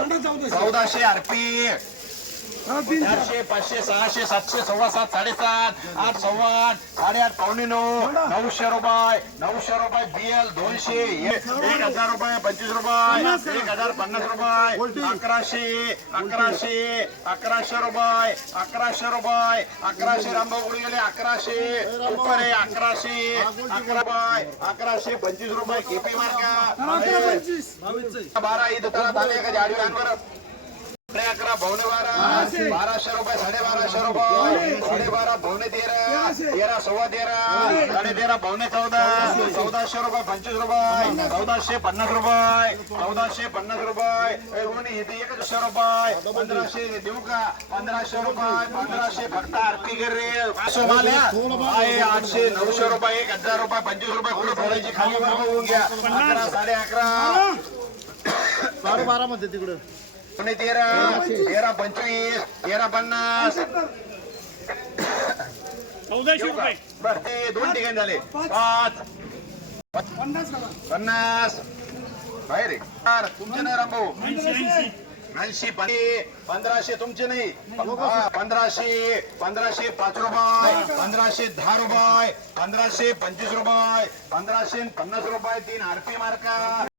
1400 RP 400 500 600 700 7.5 7.5 8 8.5 8.5 पावणे 9 900 रुपये 900 रुपये बीएल 200 1000 रुपये 25 रुपये 1050 रुपये 1100 1100 1100 रुपये 1100 रुपये 1100 रामभाऊ गुडी गेले 1100 ऊपर आहे 1100 11 रुपये 1100 25 रुपये केपी मार्का 12 इथं त्याला झाले का जाडी अंगवर 11 पावणे 12 1200 रुपये 1250 रुपये 12.5 पावणे 13 13 सव्वा 13 13.5 पावणे 14 1400 रुपये 25 रुपये 1450 रुपये 1450 रुपये इथे 1100 रुपये 1500 देऊ का 1500 रुपये 1500 फक्त आरती रे असो माल्या आहे 800 900 रुपये 1000 रुपये 25 रुपये कुठे थोड्याची खाली वर होऊन घ्या 11 11.5 12 मध्ये तिकडं 13 13 25 13 50 1400 रुपये बर ते दोन ठिकाणी झाले 5 50 बाहेर तुमचे नाही रामभाऊ 80 1500 तुमचे नाही 1500 1500 5 रुपये 1500 10 रुपये 1500 25 रुपये 1550 रुपये 3 आरपी मार्का